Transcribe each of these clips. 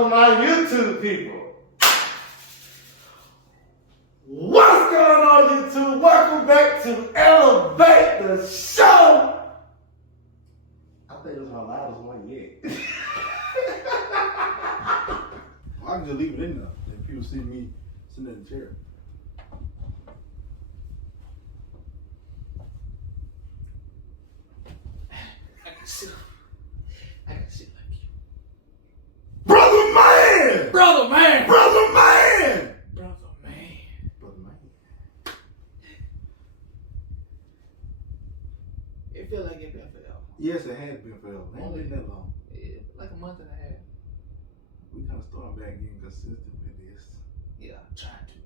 for my YouTube people? What's going on, YouTube? Welcome back to Elevate the Show. I think it's my loudest one yet. I can just leave it in there. If people see me sitting in the chair. I can sit like you. Brother man! Brother man! Brother man! Brother man. Brother man. It feel like it been forever. Yes, it has been forever. It ain't been that long. Yeah, like a month and a half. We kind of starting back getting consistent with this. Yeah, I'm trying to.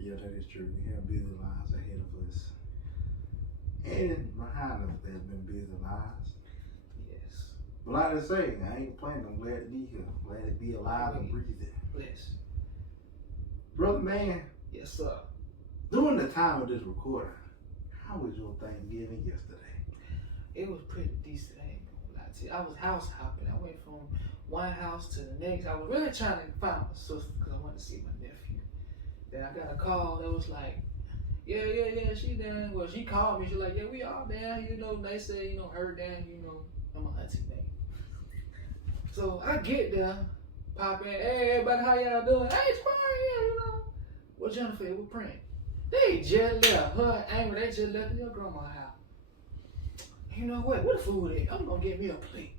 Yeah, that is true. We have busy lives ahead of us. And behind us, there's been busy lives. Yes. But like I say, I ain't complaining. I'm glad to be here. Glad to be alive and breathing. Bless. Brother man, Yes, sir. during the time of this recording, how was your Thanksgiving yesterday? It was pretty decent. I ain't gonna lie to you. I was house hopping. I went from one house to the next. I was really trying to find my sister because I wanted to see my nephew. Then I got a call that was like, yeah, she down. Well, she called me. She like, yeah, we all down. You know, they say, you know, her down. You know, I'm my auntie name. So I get there, pop in. Hey, everybody, how y'all doing? Hey, it's Mario, you know. Well, Jennifer, we're praying. They just left. Her and Amy, they just left your grandma's house. You know what? What the food is? I'm gonna get me a plate.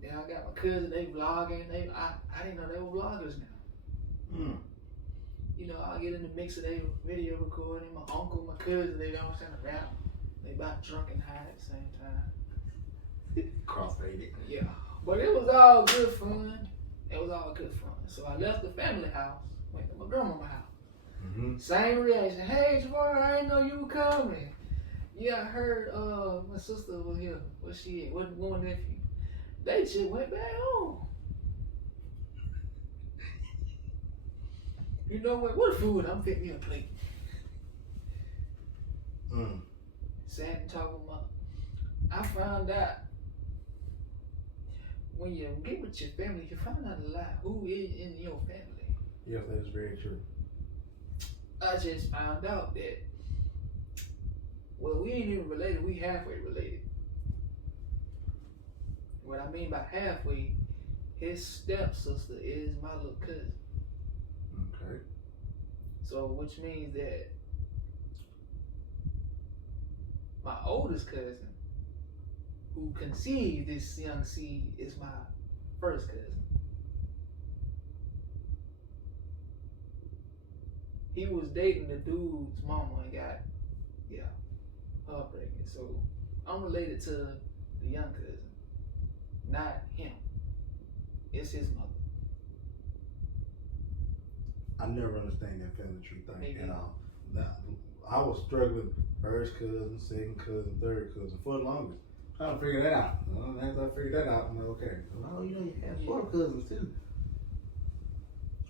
Then I got my cousin. They vlogging. I didn't know they were vloggers now. Mm. You know, I'll get in the mix of their video recording. My uncle, my cousin, they all stand around. They about drunk and high at the same time. Crossfaded. Yeah, but it was all good fun. It was all good fun. So I left the family house, went to my grandma's house. Mm-hmm. Same reaction. Hey, Javon, I didn't know you were coming. Yeah, I heard my sister was here. Where she at? What my nephew? They just went back home. You know what? What food? I'm fitting me a plate. Mm. Sat and talked with I found out when you get with your family, you find out a lot who is in your family. Yes, that is very true. I just found out that, well, we ain't even related, we halfway related. What I mean by halfway, his stepsister is my little cousin. Okay. So, which means that my oldest cousin, who conceived this young seed, is my first cousin. He was dating the dude's mama and got, her pregnant. So I'm related to the young cousin, not him. It's his mother. I never understand that family tree thing Maybe. at all. Now, I was struggling first cousin, second cousin, third cousin for the longest. Trying to figure that out. After I figured that out, I'm like, okay. Oh, you know, you have 4 cousins too.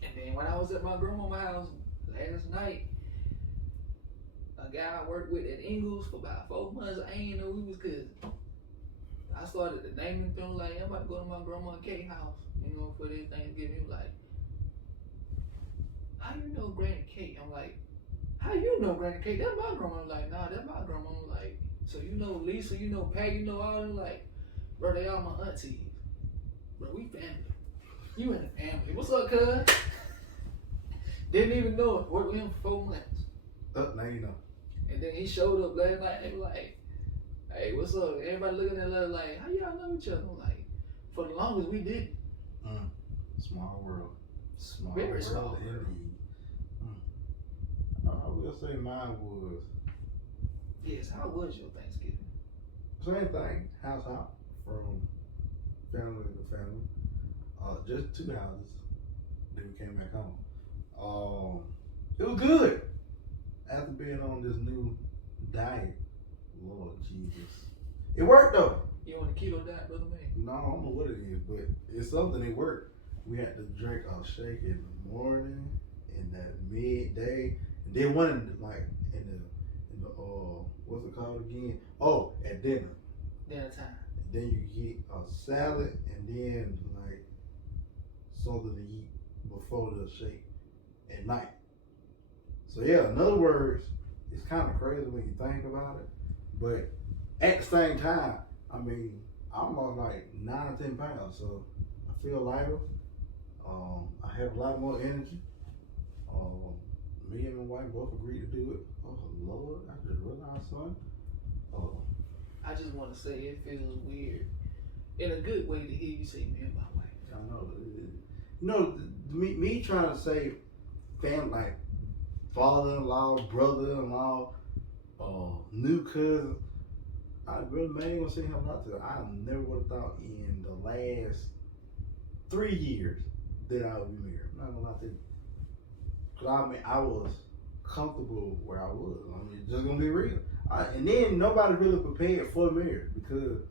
And then when I was at my grandma's house last night, a guy I worked with at Ingles for about 4 months, I ain't know we was cousins. I started the naming thing like, I'm about to go to my grandma Kate house, you know, for this Thanksgiving. He was like, how you know Granny Kate? I'm like, how you know Granny Kate? That's my grandma. I'm like, nah, that's my grandma. I'm like, so you know Lisa, you know Pat, you know all them? Like, bro, they all my aunties. Bro, we family. You in the family. What's up, cuz? Didn't even know it. Worked with him for 4 months. Now you know. And then he showed up last night. They were like, hey, what's up? Everybody looking at us like, how y'all know each other? I'm like, for the longest we didn't. Small world. Small Very world small. indeed. I will say mine was Yes, how was your Thanksgiving? same thing. House hop from family to family. Just 2 houses. Then we came back home. It was good. After being on this new diet, Lord Jesus, it worked though. You on the keto diet, brother man? No, I don't know what it is, but it's something that worked. We had to drink a shake in the morning, in that midday, and then one in the, like in the what's it called again? Oh, at dinner. Dinner time. Then you get a salad and then like something to eat before the shake at night. So yeah, in other words, it's kind of crazy when you think about it, but at the same time, I mean, I'm on like 9 or 10 pounds, so I feel lighter. I have a lot more energy. Me and my wife both agreed to do it. Oh Lord, I just realized something. I just want to say it feels weird in a good way to hear you say me and my wife. I know. You know, me trying to say family, like father-in-law, brother-in-law, new cousin. I really ain't gonna say him not to. I never would have thought in the last 3 years that I would be married. I'm not gonna lie to you. Cause I mean, I was comfortable where I was. I mean, just gonna be real. And then nobody really prepared for marriage because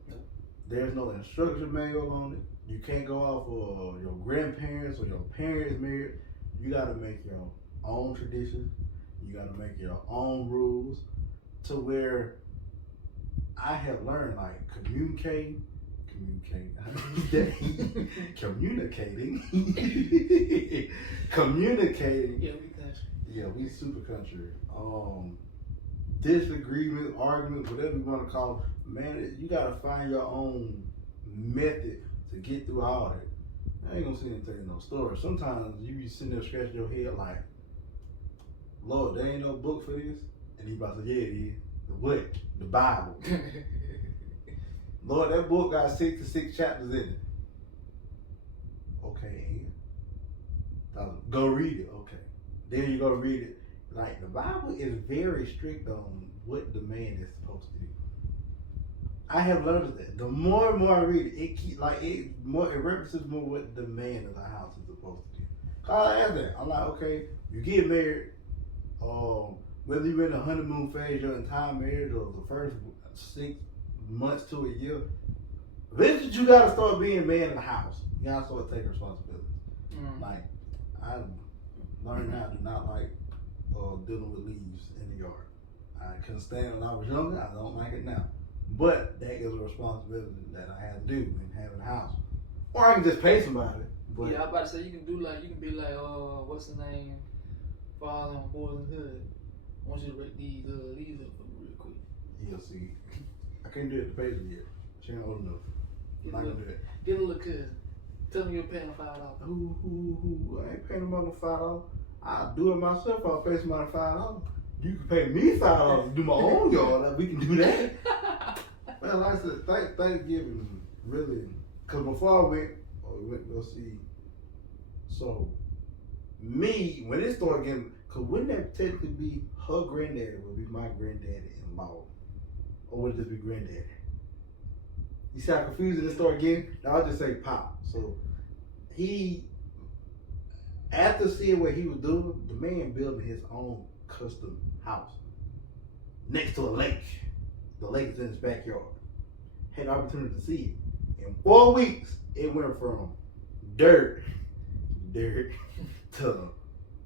there's no instruction manual on it. You can't go off of your grandparents or your parents' marriage. You gotta make your own traditions. You gotta make your own rules to where I have learned like communicating. Yeah, we country. Yeah, we super country. Disagreements, arguments, whatever you want to call it, man, you gotta find your own method to get through all that. I ain't gonna sit and tell you no story. Sometimes you be sitting there scratching your head like, Lord, there ain't no book for this. And he about to say, yeah, it is. The what? The Bible. Lord, that book got 66 chapters in it. Okay, and go read it. Okay. Then you go read it. Like, the Bible is very strict on what the man is supposed to do. I have learned that. The more and more I read it, it represents more what the man of the house is supposed to do. I ask that. I'm like, okay, you get married, whether you're in the honeymoon phase, your entire marriage, or the first 6 months to a year, eventually you gotta start being man in the house. You gotta start taking responsibility. Like, I learned now I do not like dealing with leaves in the yard. I couldn't stand it when I was younger. I don't like it now. But that is a responsibility that I have to do in having a house. Or I can just pay somebody. But Yeah, I was about to say you can be like, what's the name? Father on Boys in the Hood. I want you to rake these leaves up for me real quick. yeah, see, I can't do it to pay yet. She ain't old enough. I'm not gonna do it. Get a little cousin. Tell me you're paying him $5. Who? I ain't paying them other $5. I'll do it myself. I'll pay somebody $5. You can pay me $5 to do my own yard. Like, we can do that. Man, like I said, Thanksgiving really, because before we went to go see. So, me, when it started getting, because wouldn't that technically be her granddaddy would be my granddaddy-in-law? Or would it just be granddaddy? You see how confusing it started getting? Now I'll just say Pop. So, after seeing what he was doing, the man building his own custom house next to a lake. The lake is in his backyard. Had the opportunity to see it. In 4 weeks, it went from dirt to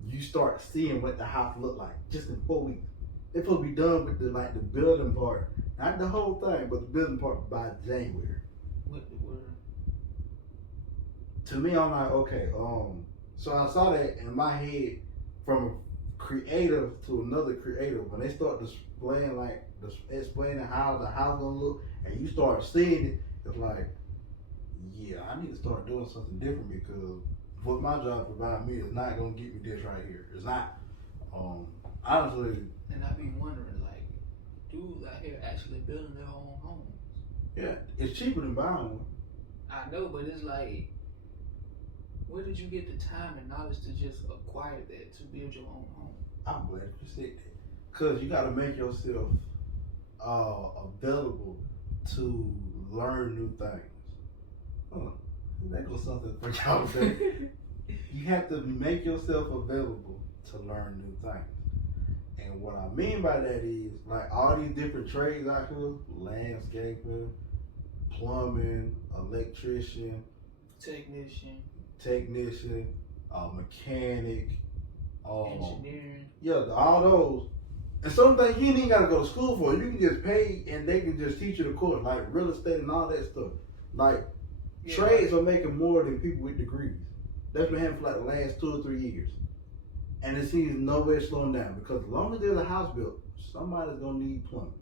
you start seeing what the house looked like just in 4 weeks. They're supposed to be done with the building part, not the whole thing, but the building part by January. What the word? To me, I'm like, okay, so I saw that in my head from a creator to another creator. When they start explaining how the house gonna look, and you start seeing it, it's like, yeah, I need to start doing something different because what my job provides me is not gonna get me this right here. It's not. Honestly. And I be wondering, like, dudes out here actually building their own homes. Yeah, it's cheaper than buying one. I know, but it's like, where did you get the time and knowledge to just acquire that to build your own home? I'm glad you said that. Because you got to make yourself available to learn new things. That goes something for y'all today. You have to make yourself available to learn new things. And what I mean by that is, like, all these different trades out here, landscaper, plumbing, electrician, technician, mechanic, engineering. Yeah, all those. And some things you ain't even gotta go to school for. You can just pay and they can just teach you the course, like real estate and all that stuff. Like, trades are making more than people with degrees. That's been happening for like the last 2 or 3 years. And it seems nowhere slowing down because as long as there's a house built, somebody's gonna need plumbing.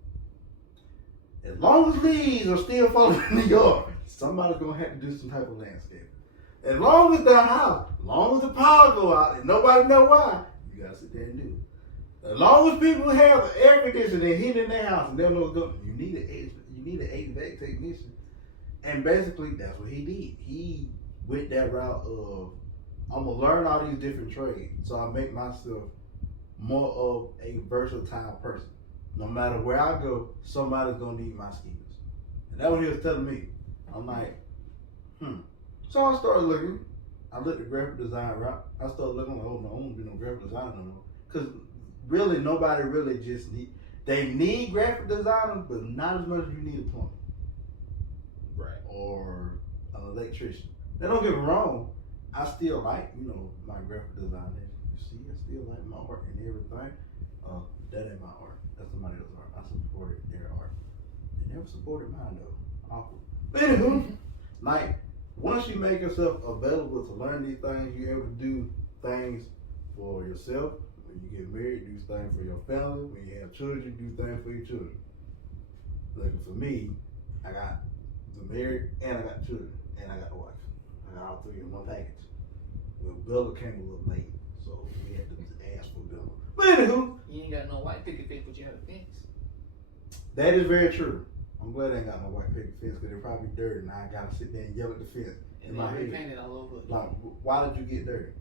As long as leaves are still falling in the yard, somebody's gonna have to do some type of landscaping. As long as the house, as long as the power go out and nobody know why, you gotta sit there and do it. As long as people have air conditioning and heat in their house and they don't know what's going, you need an HVAC technician. And basically that's what he did. He went that route of I'm gonna learn all these different trades so I make myself more of a versatile person. No matter where I go, somebody's gonna need my skills. And that's what he was telling me. I'm like, So I started looking. I looked at graphic design route. I started looking like, oh no, I don't want to be no graphic designer no more. Because really, nobody really just they need graphic designers, but not as much as you need a plumber. Right. Or an electrician. Now don't get me wrong, I still like, my graphic design. You see, I still like my art and everything. That ain't my art. That's somebody else's art. I supported their art. They never supported mine though. Awful. But anywho, like, once you make yourself available to learn these things, you're able to do things for yourself. When you get married, do things for your family. When you have children, do things for your children. Like for me, I got married and I got children and I got a wife. I got all three in one package. Well, Bella came a little late, so we had to ask for Bella. But anywho, You ain't got no white picket fence, but you have a fence. that is very true. I'm glad I ain't got no white picket fence because they're probably dirty and I gotta sit there and yell at the fence in And my then head. repainted all over. Like, why did you get dirty?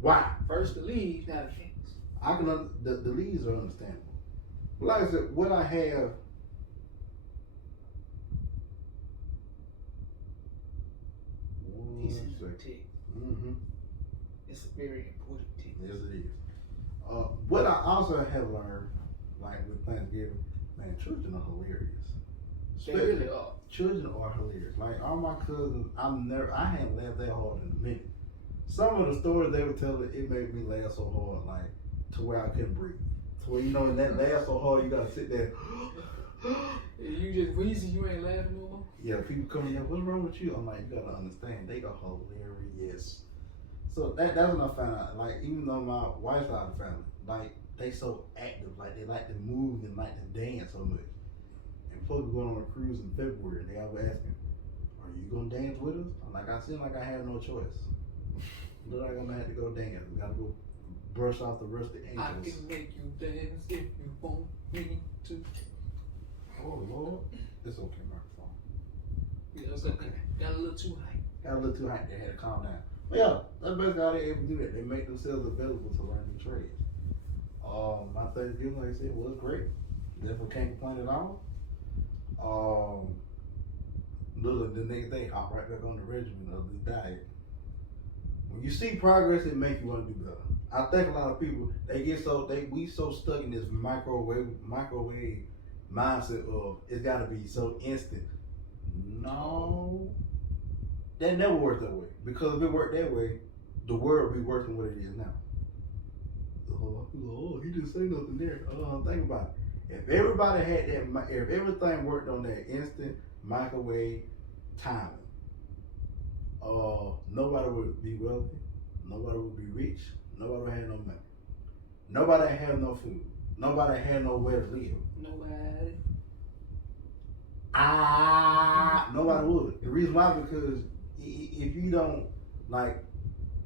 Why? First the leaves, now the fence. I can the leaves are understandable. But like I said, what I have. He sent a tick. Mm-hmm. It's a very important tick. Yes, it is. What I also have learned, like with Thanksgiving, man, children are hilarious. They really are. Children are hilarious. Like all my cousins, I haven't laughed that hard in a minute. Some of the stories they were telling, it made me laugh so hard, like to where I couldn't breathe. To where when that laugh so hard, you gotta sit there. You just wheezy, you ain't laughing no more. Yeah, people come in, what's wrong with you? I'm like, you gotta understand, they are hilarious. So that's when I found out, like, even though my wife's side of the family, like, they so active, like, they like to move and like to dance so much. And plus, we're going on a cruise in February, and they always asking, are you gonna dance with us? I'm like, I seem like I have no choice. Look like I'm gonna have to go dance. We gotta go brush off the rusty I ankles. can make you dance if you want me to. Oh, Lord. It's okay, microphone. Yeah, it's okay. Got a little too high. Got a little too high, they had to calm down. But yeah, that's basically how they able to do that. They make themselves available to learn new trades. My Thanksgiving, like I said, was great. Definitely can't complain at all. Literally the next day, hop right back on the regimen of the diet. When you see progress, it makes you want to do better. I think a lot of people we so stuck in this microwave mindset of it's got to be so instant. No, that never works that way. Because if it worked that way, the world would be worse than what it is now. Oh, he didn't say nothing there. Think about it. If everybody had that, if everything worked on that instant microwave timing, nobody would be wealthy, nobody would be rich, nobody would have no money, nobody have no food, nobody had nowhere to live. Nobody. Nobody would. The reason why, because if you don't, like,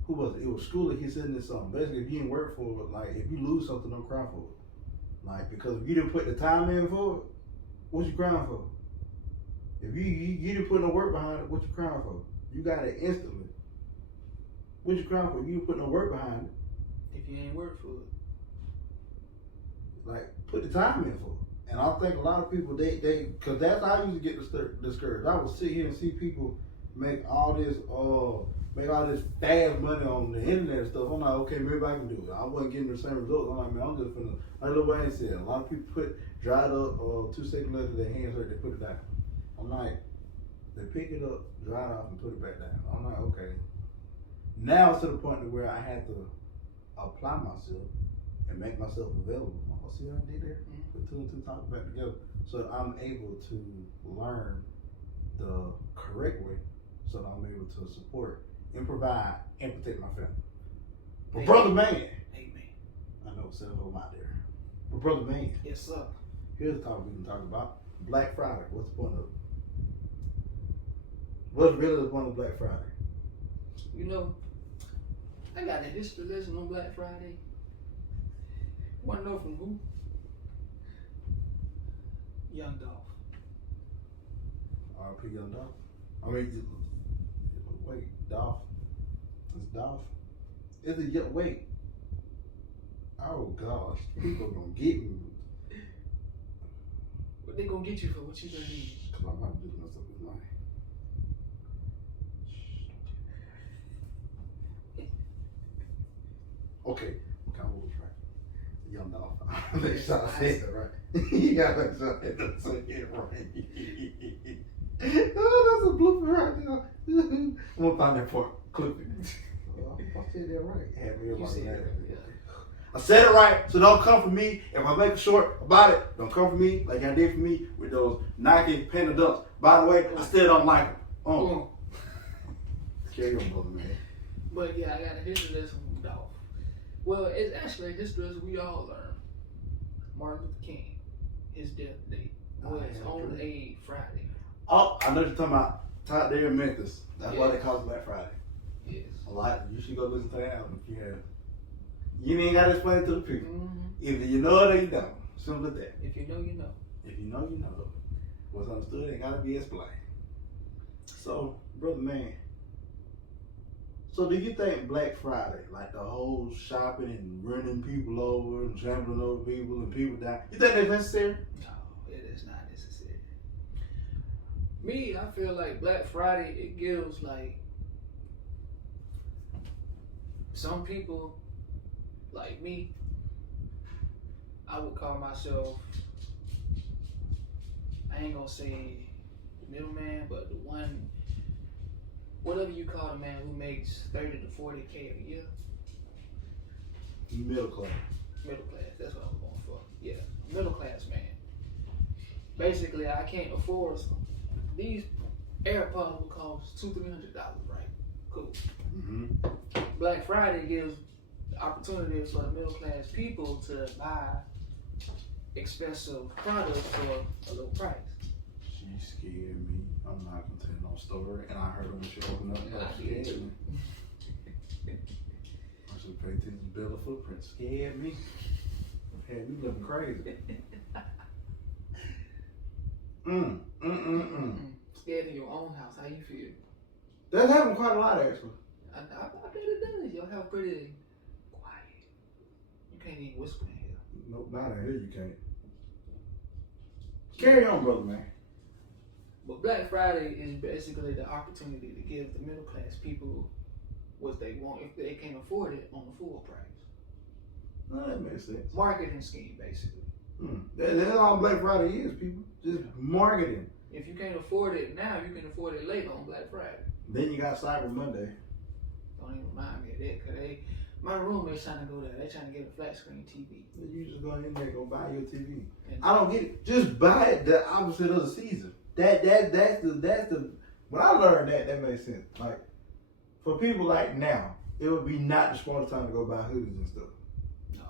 who was it? It was Schooler, he said in this song. Basically, if you didn't work for it, like, if you lose something, don't cry for it. Like, because if you didn't put the time in for it, what you crying for? If you didn't put no work behind it, what you crying for? You got it instantly. What you crying for? You didn't put no work behind it. If you ain't work for it. Like, put the time in for it. And I think a lot of people, because that's how I used to get discouraged. I would sit here and see people make all this fast money on the internet and stuff. I'm like, okay, maybe I can do it. I wasn't getting the same results. I'm like, man, I'm just finna, like Lil Wayne said, a lot of people dried up 2 second letters, their hands hurt, they put it down. I'm like, they pick it up, dry it off, and put it back down. I'm like, okay. Now it's to the point where I had to apply myself and make myself available. Oh, see what I did there? Put 2 and 2 talk back together. So that I'm able to learn the correct way so that I'm able to support and provide and protect my family. But Amen. brother man, Amen. I know several of them out there. But brother man, Yes, sir. here's the topic we can talk about. Black Friday. What's the point of it? What's really the point of Black Friday? You know, I got a history lesson on Black Friday. Want to know from who? Young Dolph. R.P. Young Dolph. I mean, wait, Dolph. It's Dolph. Is it yet? Wait. Oh gosh, people gonna get me. What they gonna get you for? What you gonna need? Cause I might just mess up his name. Okay, what kind of was right? Young Dolph. Make sure I said that right. You gotta make sure I said it right. Oh, that's a blooper right there. I'm gonna find that for clip it. I said that right. Had me You about said that. it, yeah. I said it right, so don't come for me. If I make it short about it, don't come for me like I did for me with those Nike Panda Dunks. By the way, I still don't like them. Boom. Carry on, brother, man. But yeah, I got a history lesson from Dolph. Well, it's actually a history lesson we all learn. Martin Luther King, his death date was on a Friday. Oh, I know you're talking about Top There in Memphis. That's why Yeah. they call it Black Friday. Yes. A lot. You should go listen to that album if you have. You ain't got to explain it to the people. Mm-hmm. Either you know it or you don't. Simple as that. If you know, you know. If you know, you know. What's understood ain't got to be explained. So, brother, man. So, do you think Black Friday, like the whole shopping and running people over and trampling over people and people dying, you think that's necessary? No, it is not necessary. Me, I feel like Black Friday, it gives like some people like me, I would call myself, I ain't gonna say the middleman, but the one, whatever you call a man who makes 30 to 40K a year. Middle class. Middle class, that's what I was going for. Yeah, middle class man. Basically, I can't afford these AirPods would cost $200-$300, right? Cool. Mm-hmm. Black Friday gives opportunity for the middle class people to buy expensive products for a low price. She scared me. I'm not gonna tell no story. And I heard her when she opened up. Yeah, I She did scared too. me. I should pay attention to Bella footprint. Scared me. Had me looking crazy. Scared in your own house, how you feel? That's happened quite a lot actually. I bet it does. Your house pretty quiet. You can't even whisper in here. Nope, not in here you can't. Carry on, brother, man. But Black Friday is basically the opportunity to give the middle class people what they want if they can't afford it on the full price. No, that makes sense. Marketing scheme, basically. That's all Black Friday is, people. Just marketing. If you can't afford it now, you can afford it later on Black Friday. Then you got Cyber Monday. Don't even remind me of that, cause my roommate's trying to go there. They trying to get a flat screen TV. You just go in there and go buy your TV. And I don't get it. Just buy it the opposite of the season. That's the when I learned that makes sense. Like for people like now, it would be not the smartest time to go buy hoodies and stuff. no,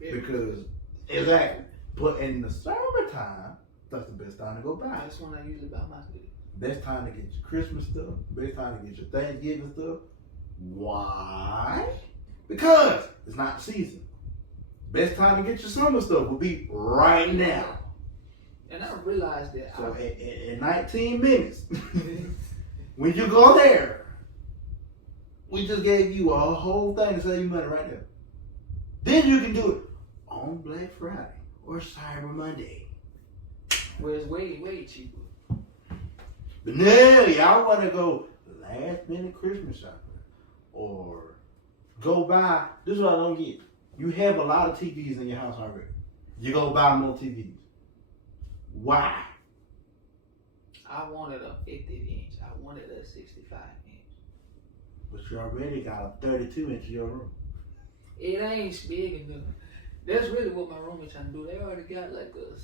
Because exactly. But in the summertime, that's the best time to go buy. that's when I usually buy my hoodie. Best time to get your Christmas stuff. Best time to get your Thanksgiving stuff. Why? Because it's not the season. Best time to get your summer stuff will be right now. And I realized that. So in 19 minutes, when you go there, we just gave you a whole thing to save you money right there. Then you can do it on Black Friday or Cyber Monday. where it's way cheaper. But no, y'all want to go last minute Christmas shopping or go buy. This is what I don't get. You have a lot of TVs in your house already. You go buy more TVs. Why? I wanted a 50 inch. I wanted a 65 inch. But you already got a 32 inch in your room. It ain't big enough. That's really what my room is trying to do. They already got like a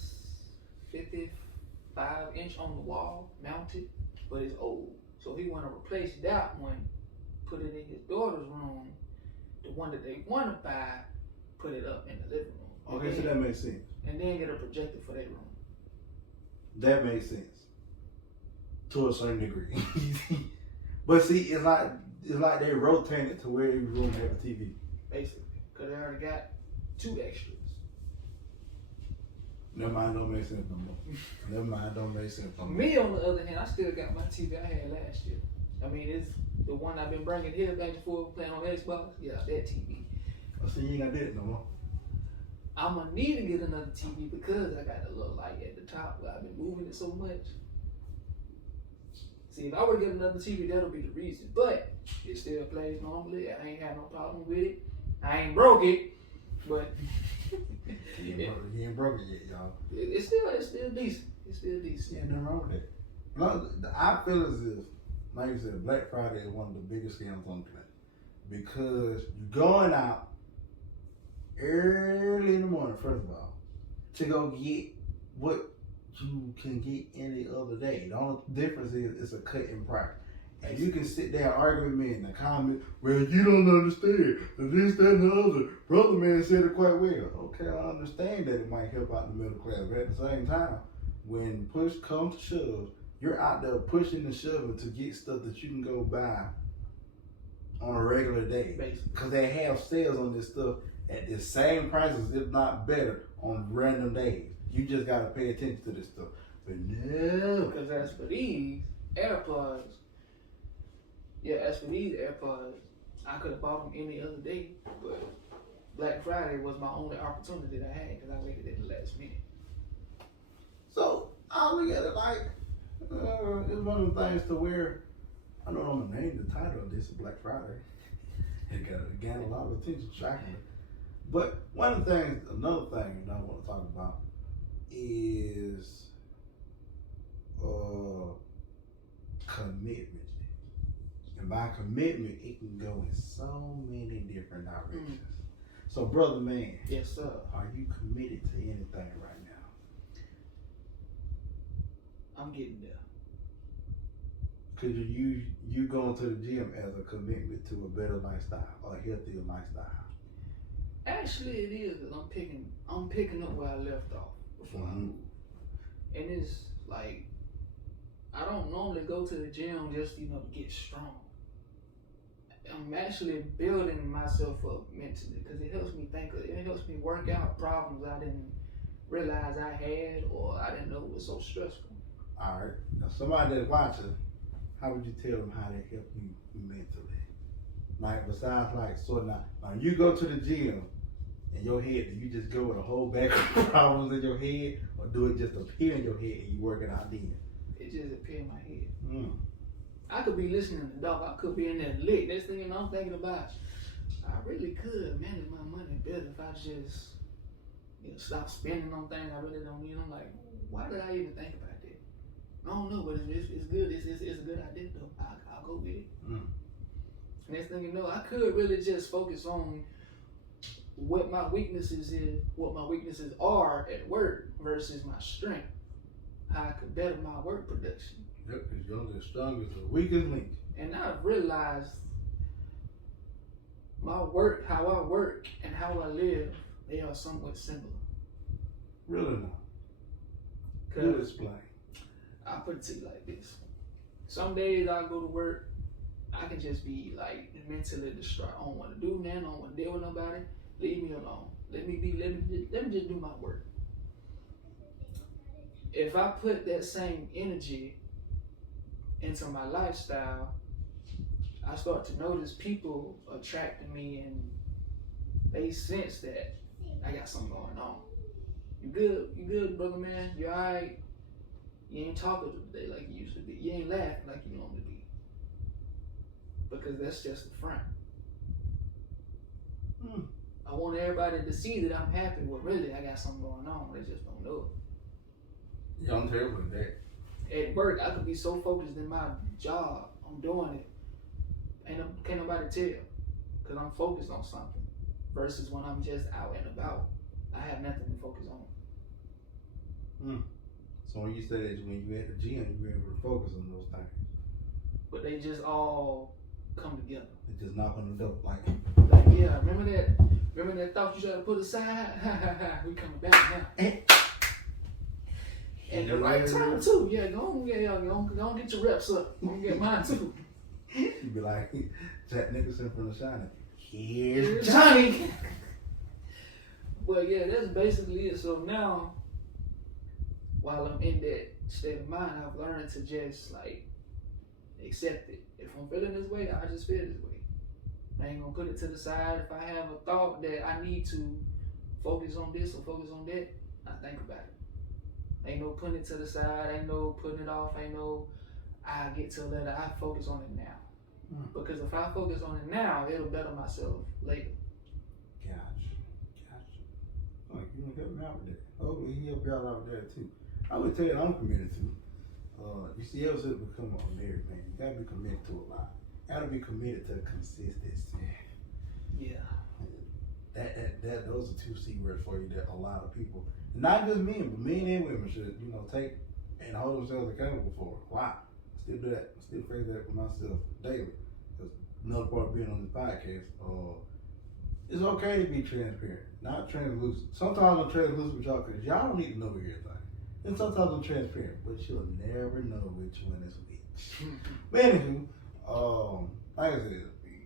55 inch on the wall mounted, but it's old. So he want to replace that one, put it in his daughter's room, the one that they want to buy, put it up in the living room. Okay, so that makes sense. And then get a projector for their room. That makes sense to a certain degree. But see, it's like they rotate it to where every room have a TV. Basically, because they already got 2 extras. Never mind, don't make sense no more. Never mind, don't make sense no more. Me, on the other hand, I still got my TV I had last year. I mean, it's the one I've been bringing here back and forth playing on Xbox. Yeah, that TV. I see you ain't got that no more. I'm gonna need to get another TV because I got a little light at the top where I've been moving it so much. See, if I were to get another TV, that'll be the reason. But it still plays normally. I ain't had no problem with it. I ain't broke it, but You ain't broke it yet, y'all. it's still decent. It's still decent. Yeah, nothing wrong with that. Look, I feel as if, like you said, Black Friday is one of the biggest scams on the planet. Because you're going out early in the morning, first of all, to go get what you can get any other day. The only difference is it's a cut in price. And you can sit there and argue with me in the comment, well, you don't understand. This, that, and the other. Brother man said it quite well. Okay, I understand that it might help out the middle class, but at the same time, when push comes to shove, you're out there pushing and shoving to get stuff that you can go buy on a regular day. Basically. Because they have sales on this stuff at the same prices, if not better, on random days. You just got to pay attention to this stuff. But no. Because as for these AirPods, I could have bought them any other day, but Black Friday was my only opportunity that I had because I waited at the last minute. So I look at it like it's one of the things to where I know I'm gonna name the title of this Black Friday. It got a lot of attention, shockingly. But another thing that I want to talk about is commitment. And by commitment, it can go in so many different directions. So, brother man, Yes, sir. are you committed to anything right now? I'm getting there. Could you going to the gym as a commitment to a better lifestyle or a healthier lifestyle? Actually, it is. 'Cause I'm picking up where I left off before I moved, and it's like I don't normally go to the gym just to get strong. I'm actually building myself up mentally because it helps me think. It helps me work out problems I didn't realize I had or I didn't know was so stressful. All right. Now, somebody that's watching, how would you tell them how they help you mentally? Like, besides, like, sorting out. Now, you go to the gym in your head, do you just go with a whole bag of problems in your head, or do it just appear in your head and you work it out then? It just appeared in my head. Mm. I could be listening to dog. I could be in there lit. Next thing you know, I'm thinking about, I really could manage my money better if I just stop spending on things I really don't need. I'm like, why did I even think about that? I don't know, but it's good. It's a good idea though. I'll go with it. Mm. Next thing you know, I could really just focus on what my weaknesses are at work versus my strength. How I could better my work production. Yep, because you're only as strong as the weakest link. And I've realized my work, how I work, and how I live, they are somewhat similar. Really not. Good explain. I put it to you like this. Some days I go to work, I can just be like mentally distraught. I don't want to do nothing. I don't want to deal with nobody. Leave me alone. Let me just do my work. If I put that same energy into my lifestyle, I start to notice people attracting me and they sense that I got something going on. You good, brother man? You alright? You ain't talking today like you used to be. You ain't laughing like you normally be. Because that's just the front. I want everybody to see that I'm happy, but really I got something going on. They just don't know it. Yeah, I'm terrible at that. At work, I could be so focused in my job. I'm doing it. Can't nobody tell. Because I'm focused on something. Versus when I'm just out and about, I have nothing to focus on. So when you say that when you at the gym, you're able to focus on those things. But they just all come together. They just knock on the door like, Yeah, remember that thought you tried to put aside? We coming back now. And the right time too. Yeah, go on get your reps up. Go on get mine too. You be like Jack Nicholson from The Shining. Here's Johnny. Well, yeah, that's basically it. So now, while I'm in that state of mind, I've learned to just like accept it. If I'm feeling this way, I just feel this way. I ain't gonna put it to the side. If I have a thought that I need to focus on this or focus on that, I think about it. Ain't no putting it to the side, ain't no putting it off, ain't no I get to later. I focus on it now. Because if I focus on it now, it'll better myself later. Gotcha. Like, you can help me out with that. Hopefully he help y'all out with that too. I would tell you I'm committed to. You see, ever since become a married man, you gotta be committed to a lot. You gotta be committed to consistency. Yeah. That those are 2 C words for you that a lot of people, not just men, but men and women should, take and hold themselves accountable for. Why? I still do that. I still phrase that for myself daily. Because another part of being on this podcast, it's okay to be transparent, not translucent. Sometimes I'm translucent with y'all because y'all don't need to know everything. And sometimes I'm transparent, but you'll never know which one is which. But anywho, like I said,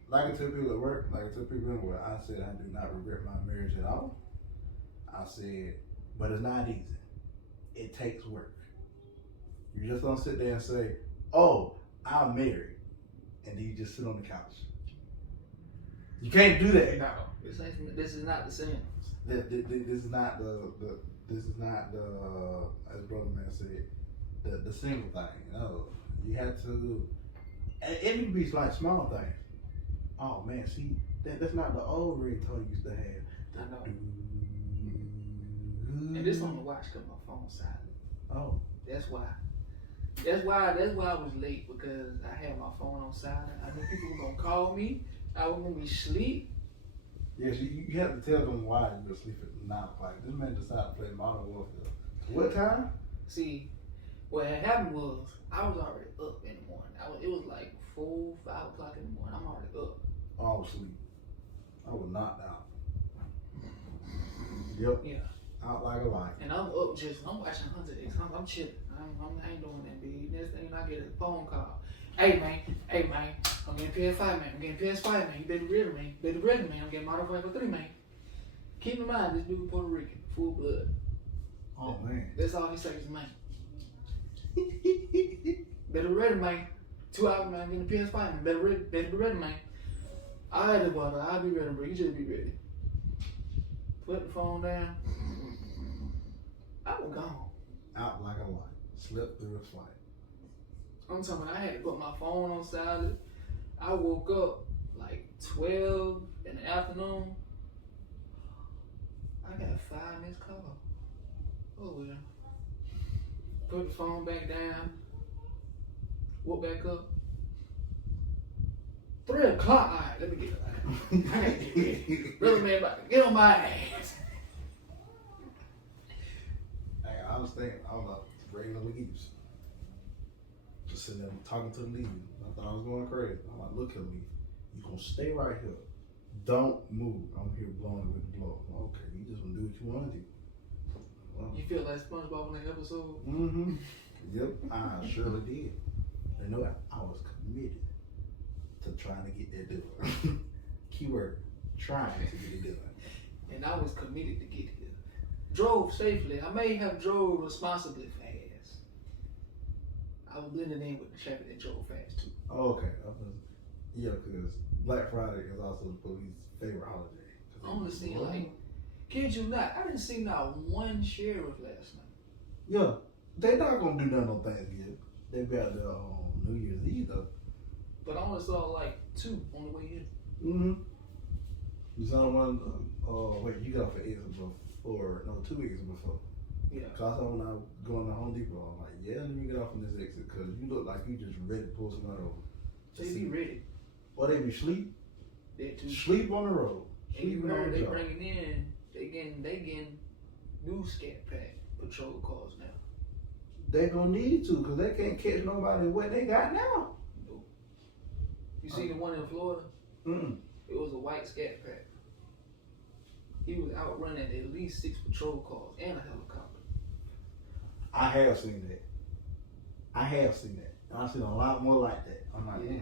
like I tell people at work, like I tell people anywhere, I said I do not regret my marriage at all. I said, but it's not easy. It takes work. You just don't sit there and say, oh, I'm married, and then you just sit on the couch. You can't do that. No, this is not the same. This is not the as brother man said, the single thing. No, you have to. And it can be like small things. Oh man, see, that's not the old ringtone you used to have. I know. And this on the watch because my phone's silent. Oh, That's why I was late, because I had my phone on silent. I knew people were gonna call me. I was gonna be asleep. yes, you have to tell them why you were asleep at 9 o'clock. This man decided to play Modern Warfare. What time? See, what had happened was I was already up in the morning. It was like 4, 5 o'clock in the morning. I'm already up. Oh, I was asleep. I was knocked out. Yep. Yeah. Out like a light. And I'm up I'm watching Hunter X. I'm chilling. I ain't doing that big. Next thing I get a phone call. Hey man, I'm getting PS5 man. I'm getting PS5 man. You better ready man. I'm getting Modern Warfare 3 man. Keep in mind, this dude Puerto Rican, full blood. Oh man. That's all he says is man. Better be ready man. 2 hours man, I'm getting PS5 man. Better be ready man. Alright, brother, I'll be ready, bro. You just be ready. Put the phone down. I was gone. Out like a light. Slept through the flight. I'm talking about I had to put my phone on silent. I woke up like 12 in the afternoon. I got 5 missed calls. Oh well. Put the phone back down. Woke back up. 3 o'clock. Alright, let me get it. I gotta get ready. Brother man about to get on my ass. Hey, I understand. I was like regular leaves. Just sitting there talking to the leaves. I thought I was going crazy. I'm like, look at me. You gonna stay right here. Don't move. I'm here blowing with the blow. Okay, you just gonna do what you wanna do. Well, You feel like SpongeBob in that episode? mm-hmm. Yep, I surely did. You know what? I was committed to trying to get that done. Keyword, trying to get it done. And I was committed to get here. Drove safely. I may have drove responsibly fast. I was blending in with the traffic that drove fast too. Oh, okay. Yeah, because Black Friday is also the police's favorite holiday. I only seen like, kid you not, I didn't see not one sheriff last night. Yeah, they not gonna do nothing on Thanksgiving. They be out there on New Year's Eve though. But I only saw like 2 on the way here. Mm-hmm. You saw one, wait, you got off at Exit before, no, 2 weeks before. Yeah. Cause I saw when I was going to Home Depot, I'm like, yeah, let me get off on this exit, cause you look like you just ready to pull somebody over. They be ready. Or they be sleep on the road. And you Sleeping on heard the they job. bringing in, they getting new Scat Pack patrol cars now. They gonna need to, cause they can't catch nobody what they got now. Nope. You see the one in Florida? Mm. It was a white scat pack. He was out running at least 6 patrol cars and a helicopter. I have seen that. And I've seen a lot more like that. I'm like, Yeah.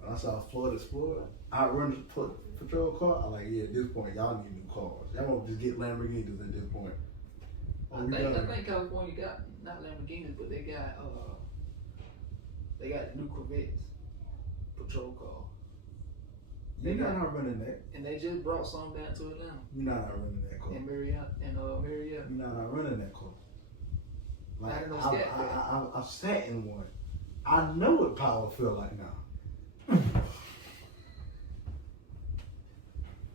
When I saw Florida Explorer, I run the patrol car. I'm like, yeah, at this point, y'all need new cars. Y'all won't just get Lamborghinis at this point. I think California got not Lamborghinis, but they got the new Corvettes, patrol car. You're not running that. And they just brought some down to Atlanta. You're not running that car. And Marietta. You're not running that car. I didn't know Scat Pack. I sat in one. I know what power feel like now.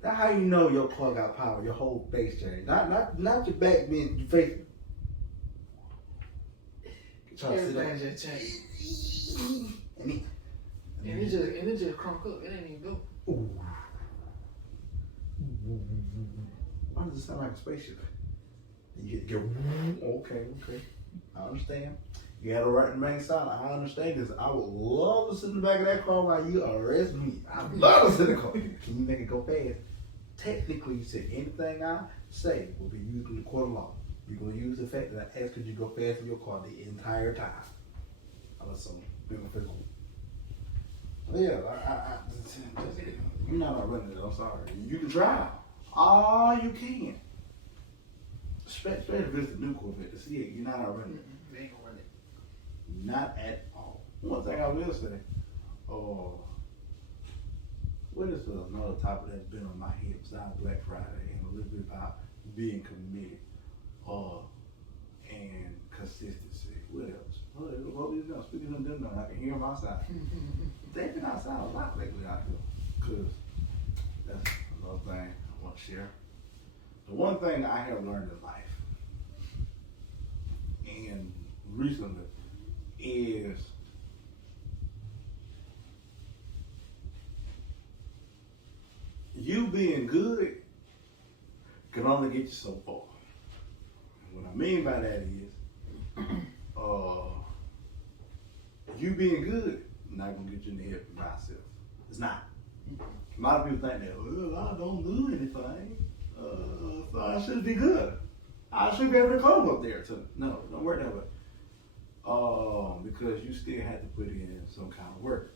That's how you know your car got power. Your whole face changed. Not your back being your face. Everything just changed. And it just crunk up. It ain't even go. Ooh. Why does it sound like a spaceship? You get okay. I understand. You had to write the main silent. I understand this. I would love to sit in the back of that car while you arrest me. I'd love to sit in the car. Can you make it go fast? Technically, you said anything I say will be used in the court of law. You're going to use the fact that I asked you to go fast in your car the entire time. I'm assuming. Yeah, you're not running it. I'm sorry. You can drive. All you can. Especially if it's the new Corvette. To see it, you're not running it. They ain't gonna run it. Not at all. One thing I will say, what is another topic that's been on my head besides Black Friday and a little bit about being committed and consistency? What else? What is that? Speaking of them, I can hear them outside. They've been outside a lot lately out here because that's another thing I want to share. The one thing I have learned in life and recently is you being good can only get you so far. And what I mean by that is you being good not gonna get you in the head by itself. It's not. A lot of people think that, well, I don't do anything, so I should be good. I should be able to come up there too. No, don't work that way. Because you still have to put in some kind of work.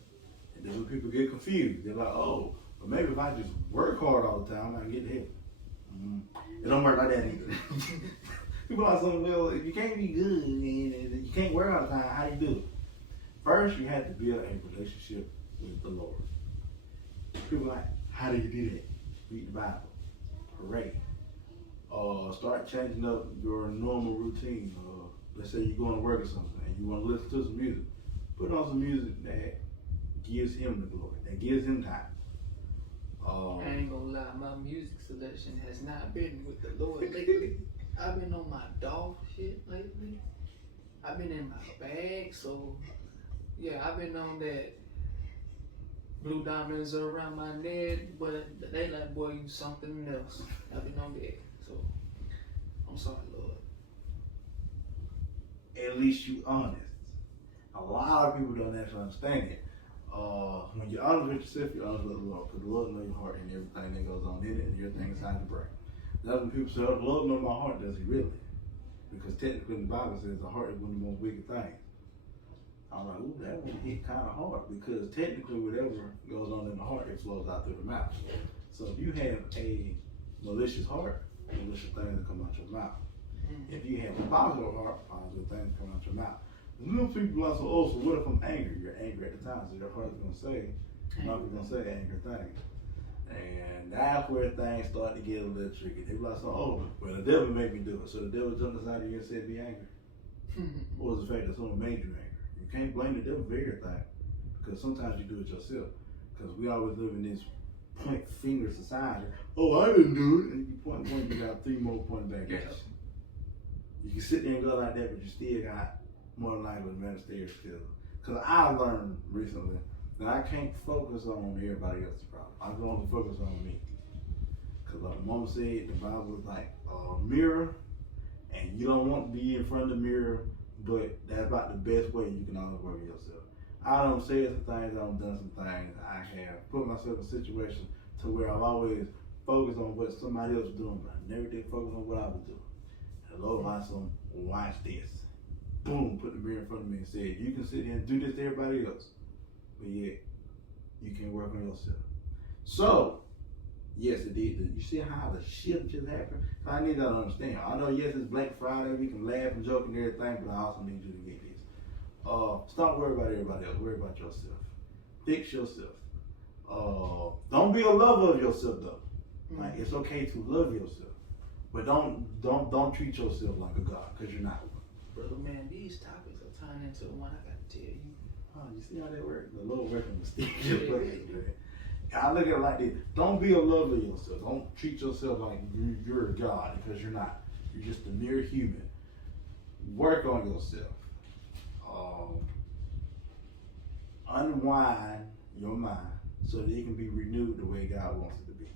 And then when people get confused, they're like, oh, but maybe if I just work hard all the time, I can get ahead. It don't work like that either. People are saying, well, if you can't be good and you can't work all the time, how do you do it? First, you have to build a relationship with the Lord. People are like, how do you do that? Read the Bible. Pray. Start changing up your normal routine. Let's say you're going to work or something and you want to listen to some music. Put on some music that gives him the glory, that gives him time. I ain't gonna lie, my music selection has not been with the Lord lately. I've been on my dog shit lately. I've been in my bag, so yeah, I've been on that blue diamonds are around my neck, but they like, boy, you something else. I've been on that, so I'm sorry, Lord. At least you honest. A lot of people don't actually understand it. When you're honest with yourself, you're honest with the Lord. Because the Lord knows your heart and everything that goes on in it and everything inside the brain. That's when people say, oh, the Lord knows my heart. Does he really? Because technically the Bible says the heart is one of the most wicked things. I'm like, ooh, that one hit kind of hard. Because technically whatever goes on in the heart, it flows out through the mouth. So if you have a malicious heart, malicious things will come out your mouth. If you have a positive heart, positive things come out your mouth. Little people are so what if I'm angry? You're angry at the time, so your heart is going to say, mouth is going to say angry things. And that's where things start to get a little tricky. People are so well, the devil made me do it. So the devil jumped inside of you and said, be angry. What was the fact that someone made you angry? You can't blame the devil for everything. Because sometimes you do it yourself. Because we always live in this point finger society. Oh, I didn't do it. And you point, you got 3 more points back at you. You can sit there and go like that, but you still got more language ministerial skills. Because I learned recently that I can't focus on everybody else's problem. I can only focus on me. Because like Mama said, the Bible is like a mirror, and you don't want to be in front of the mirror, but that's about the best way you can always work with yourself. I done said some things, I done done some things. I have put myself in a situation to where I've always focused on what somebody else was doing, but I never did focus on what I was doing. And the Lord my son, watch this. Boom, put the mirror in front of me and said, you can sit here and do this to everybody else, but yet you can work on yourself. So, yes, it did. You see how the shift just happened? I need y'all to understand. I know, yes, it's Black Friday. We can laugh and joke and everything, but I also need you to get this. Stop worrying about everybody else. Worry about yourself. Fix yourself. Don't be a lover of yourself though. Like, it's okay to love yourself, but don't treat yourself like a god, because you're not one. Brother man, these topics are turning into the one I gotta tell you. Oh, you see how that works? The Lord working mysterious ways, man. I look at it like this. Don't be a lover of yourself. Don't treat yourself like you're a god, because you're not. You're just a mere human. Work on yourself. Unwind your mind so that it can be renewed the way God wants it to be.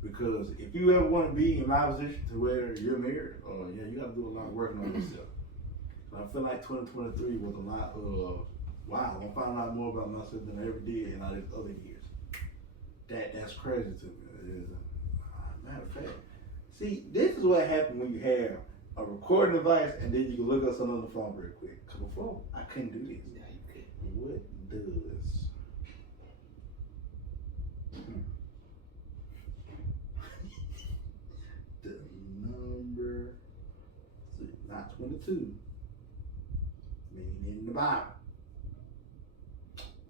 Because if you ever want to be in my position to where you're married, you got to do a lot of working on yourself. I feel like 2023 was a lot of, wow, I'm finding out more about myself than I ever did in all these other years. That's crazy to me. Matter of fact, see, this is what happens when you have a recording device and then you can look up something on the phone real quick. Because before, I couldn't do this. Yeah, you could. What does the number, not 22, meaning in the Bible?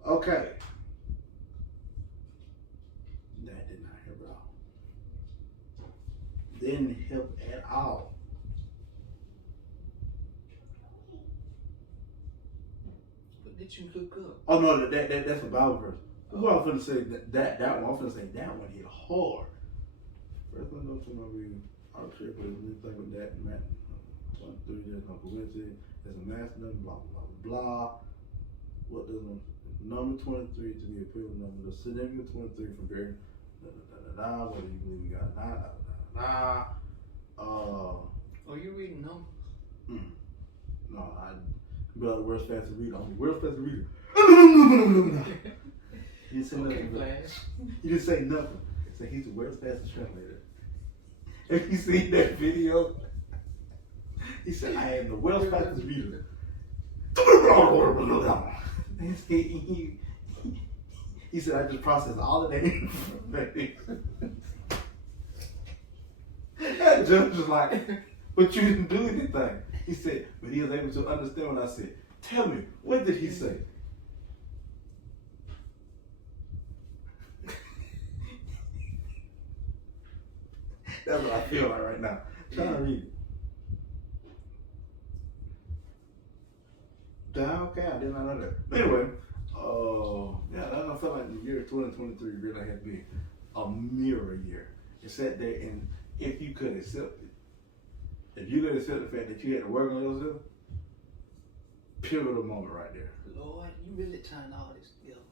Okay. That did not help at all. Didn't help at all. What did you look up? Oh no, that's a Bible verse. Who I was gonna say that one? I'm gonna say that one hit hard. First one goes to my reading. I'll share with you anything with that. Matt 23, there's no coincidence. There's a mass number, blah blah blah. What does number 23 to be a equivalent number? The significant 23 from there. What do you believe we got? Oh, you reading numbers? No, be like the world's fastest reader. I'm the world's fastest reader. You didn't say nothing. Flash. You didn't say nothing. So he's the world's fastest translator. Have you seen that video? He said, I am the world's fastest reader. He said, I just processed all of that information. That judge was like, but you didn't do anything. He said, but he was able to understand what I said. Tell me, what did he say? That's what I feel like right now. Try to read it. Okay, I did not know that. But anyway, I feel like the year 2023 really had to be a mirror year. It sat there, and if you could accept it, if you could accept the fact that you had to work on yourself, pivotal moment right there. Lord, you really tying all this together.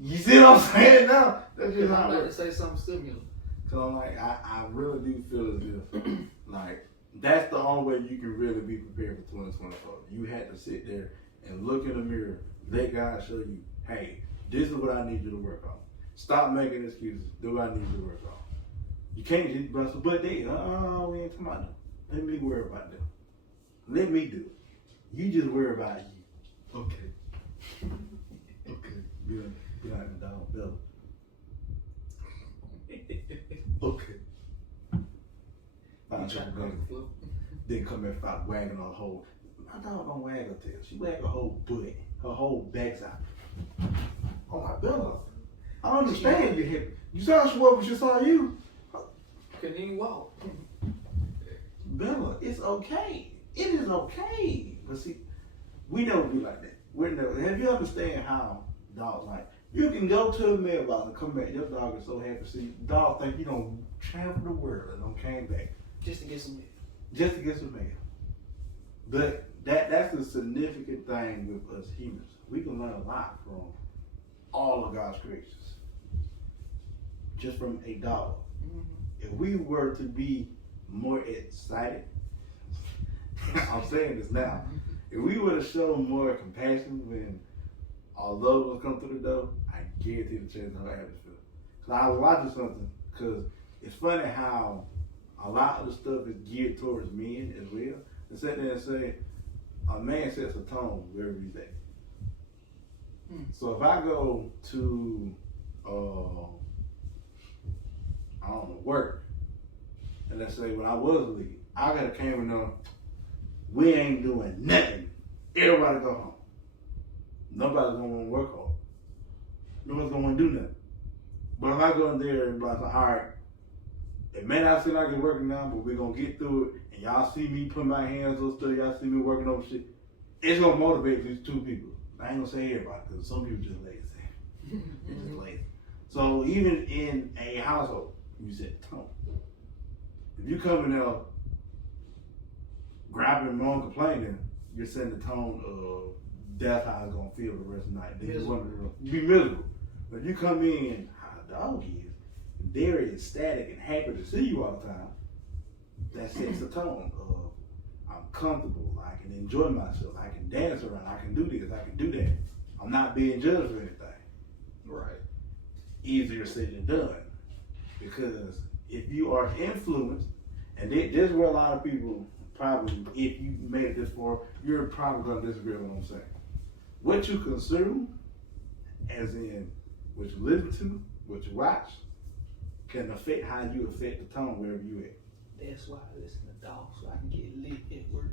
You see what I'm saying now? That's just I'm how it about to works. say something similar. So I'm like, I really do feel as if, like, that's the only way you can really be prepared for 2024. You had to sit there and look in the mirror, let God show you, hey, this is what I need you to work on. Stop making excuses. Do what I need you to work on. You can't just bust a butt there. We ain't talking about them. Let me worry about them. Let me do it. You just worry about you. Okay. Okay. Be like the dog Bella. Okay. You trying to go to the floor? Then come and start wagging her whole. My dog don't wag her tail. She wag her whole butt, her whole backside. Oh my Bella, I don't understand you hip. You saw she was when she saw you. Couldn't even walk. Bella, it's okay. It is okay. But see, we never be like that. We're never. Have you understand how dogs like? You can go to the mailbox and come back. Your dog is so happy to see you. Dog think you don't travel the world and don't came back. Just to get some milk. Just to get some mail. But that's a significant thing with us humans. We can learn a lot from all of God's creations. Just from a dog. Mm-hmm. If we were to be more excited, I'm saying this now, if we were to show more compassion when although it come through the door, I guarantee to change the whole atmosphere. Cause I was watching something, cause it's funny how a lot of the stuff is geared towards men as well. They sit there and say, a man sets a tone wherever he's at. So if I go to, I don't know, work, and let's say when I was a lead, I gotta came in there, we ain't doing nothing. Everybody go home. Nobody's gonna wanna work hard. Nobody's gonna wanna do nothing. But if I go in there and be like, all right, it may not seem like it's working now, but we're gonna get through it, and y'all see me put my hands on stuff, y'all see me working on shit, it's gonna motivate these two people. I ain't gonna say everybody, because some people just lazy. They're just lazy. So even in a household, you set the tone. If you come in there grabbing and moan, complaining, you're setting the tone of that's how it's gonna feel the rest of the night. Then you be miserable. But if you come in how the dog is, very ecstatic and happy to see you all the time, that sets the tone of I'm comfortable, I can enjoy myself, I can dance around, I can do this, I can do that. I'm not being judged for anything. Right. Easier said than done. Because if you are influenced, and this is where a lot of people probably, if you made it this far, you're probably going to disagree with what I'm saying. What you consume, as in what you listen to, what you watch, can affect how you affect the tone wherever you at. That's why I listen to dogs, so I can get lit at work.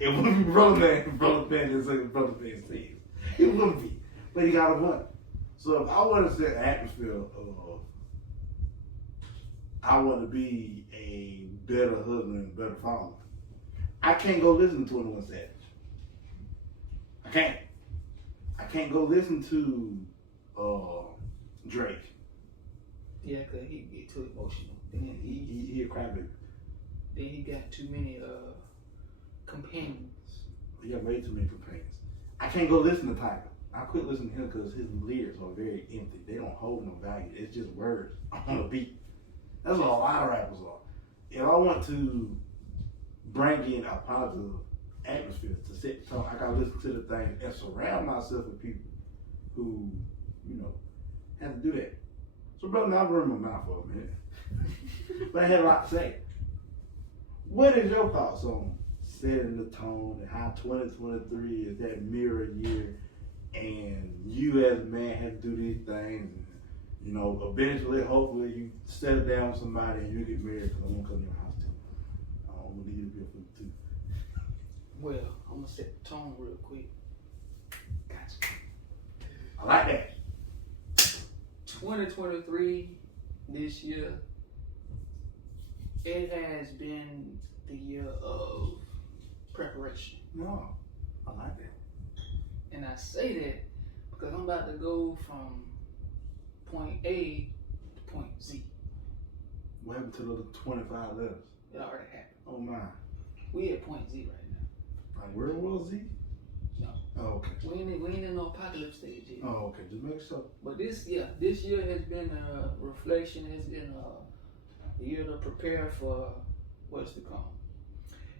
It wouldn't be brother man just like brother man says. It wouldn't be. But you gotta run. So if I want to set an atmosphere of I want to be a better husband, a better father, I can't go listen to 21 Savage. I can't. I can't go listen to Drake. Yeah, cause he get too emotional. Then He a crybaby. then he got too many companions. He got way too many companions. I can't go listen to Tiger. I quit listening to him because his lyrics are very empty. They don't hold no value. It's just words on a beat. That's what a lot of rappers are. If I want to bring in a positive atmosphere to set the tone, I gotta listen to the thing and surround myself with people who, you know, have to do that. So, brother, now I'm running my mouth for a minute. But I had a lot to say. What is your thoughts on setting the tone and how 2023 is that mirror year and you as a man have to do these things and, you know, eventually, hopefully you settle down with somebody and you get married because I won't come to your house too. I'm going to need you to be a fool too. Well, I'm gonna set the tone real quick. Gotcha. I like that. 2023, this year, it has been the year of preparation. No, I like that. And I say that because I'm about to go from point A to point Z. What happened to the 25 letters? It already happened. Oh my. We at point Z right now. Like World War Z? No. Oh, okay. We ain't in no apocalypse stage yet. Oh, okay. Just make sure. But this year has been a reflection, has been a year to prepare for what's to come.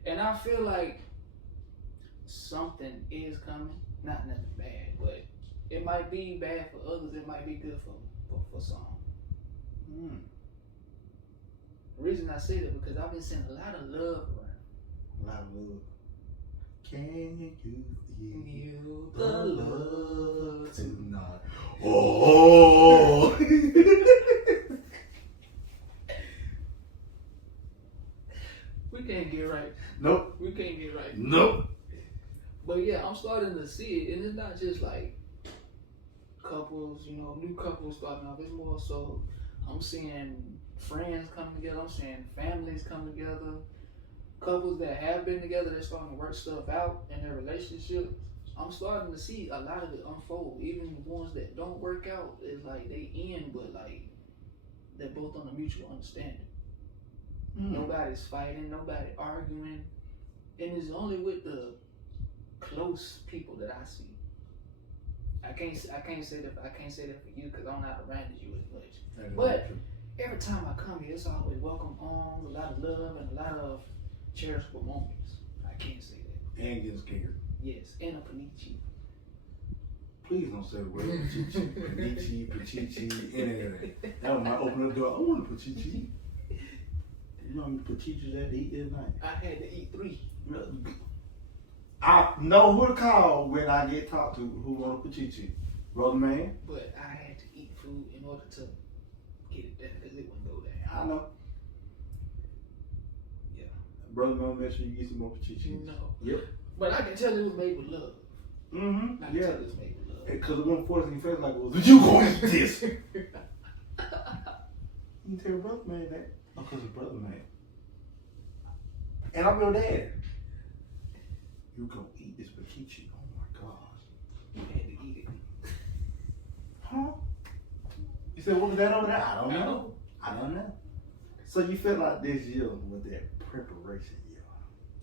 And I feel like something is coming, not nothing bad, but it might be bad for others, it might be good for some. Mm. The reason I say that because I've been seeing a lot of love around. A lot of love. Can you You feel the the love love tonight? Oh! We can't get right. Nope. We can't get right. Nope. But yeah, I'm starting to see it, and it's not just like couples, you know, new couples starting off. It's more so I'm seeing friends come together. I'm seeing families come together. Couples that have been together, they're starting to work stuff out in their relationship. I'm starting to see a lot of it unfold. Even the ones that don't work out, it's like they end, but like they're both on a mutual understanding. Nobody's fighting, nobody arguing, and it's only with the close people that I see. I can't say that for you because I'm not around you as much. But every time I come here, it's always welcome arms, a lot of love, and a lot of cherishable moments. I can't say that. And getting scared. Yes, and a panichi. Please don't say the word pachichi, pachichi, anything. That might open the door. I want a pachichi. You know how many pachichis I had to eat this night? I had to eat 3. I know who to call when I get talked to who want a pachichi. Brother man. But I had to eat food in order to get it done because it wouldn't go down. I know. Yeah. Brother man, make sure you get some more pachichis. No. Yep. But I can tell it was made with love. Mm-hmm. I can Yeah. tell it was made with love. Because it wasn't forcing your face like it was, you gonna eat this. You can tell your brother man that. Because his brother man. And I'm your dad. You gonna eat this pachichi. Oh my gosh. You had to eat it. Huh? You said, what was that over there? I don't I know. know. I don't know. So you felt like this year was that preparation year.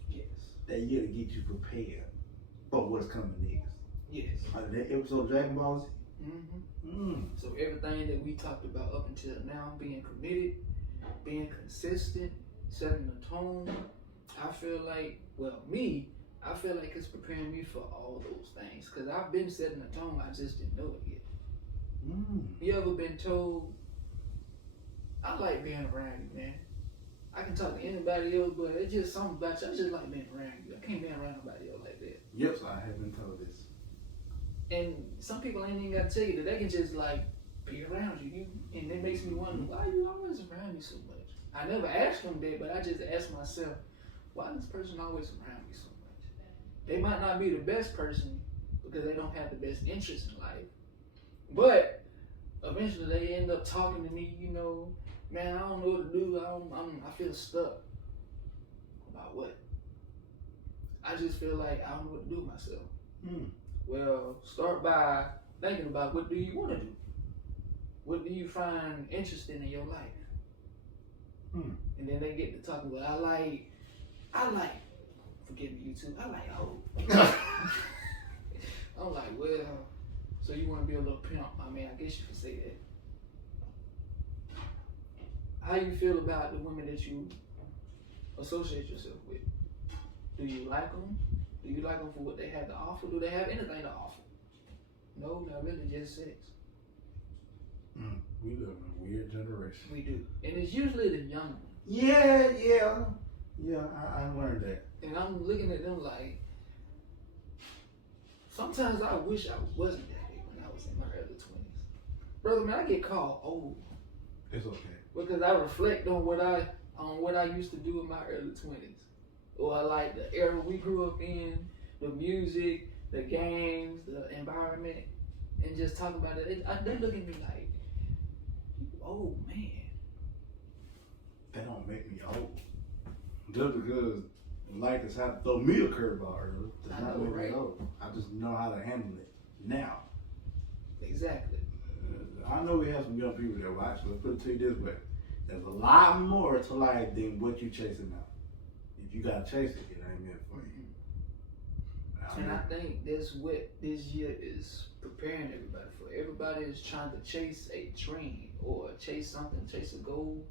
Yes. That year to get you prepared for what's coming next. Yes. Like that episode of Dragon Ball Z. Mm-hmm. So everything that we talked about up until now, being committed, being consistent, setting the tone, I feel like, I feel like it's preparing me for all those things. Because I've been setting the tone, I just didn't know it yet. You ever been told, I like being around you, man. I can talk to anybody else, but it's just something about you. I just like being around you. I can't be around nobody else like that. Yes, I have been told this. And some people ain't even got to tell you that they can just like be around you. And it makes me wonder, why you always around me so much? I never asked them that, but I just ask myself, why this person always around me so much? They might not be the best person because they don't have the best interest in life. But eventually they end up talking to me, you know, man, I don't know what to do. I feel stuck. About what? I just feel like I don't know what to do with myself. Well, start by thinking about what do you want to do? What do you find interesting in your life? And then they get to talking, well, I like, forgive me, you too, I like hoes. I'm like, well, so you want to be a little pimp? I mean, I guess you could say that. How you feel about the women that you associate yourself with? Do you like them? Do you like them for what they have to offer? Do they have anything to offer? No, not really, just sex. We live in a weird generation. We do. And it's usually the young ones. Yeah, I learned that. And I'm looking at them like, sometimes I wish I wasn't that way when I was in my early 20s. Brother, man, I get called old. It's okay. Because I reflect on what I used to do in my early 20s. Or I like the era we grew up in, the music, the games, the environment, and just talk about it. They look at me like, oh man. That don't make me old. Just because life has had to throw me a curveball early does not make me old. I just know how to handle it now. Exactly. I know we have some young people that watch, but put it to you this way. There's a lot more to life than what you chasing now. If you gotta chase it, it ain't meant for you. And I think that's what this year is preparing everybody for. Everybody is trying to chase a dream or chase something, chase a goal.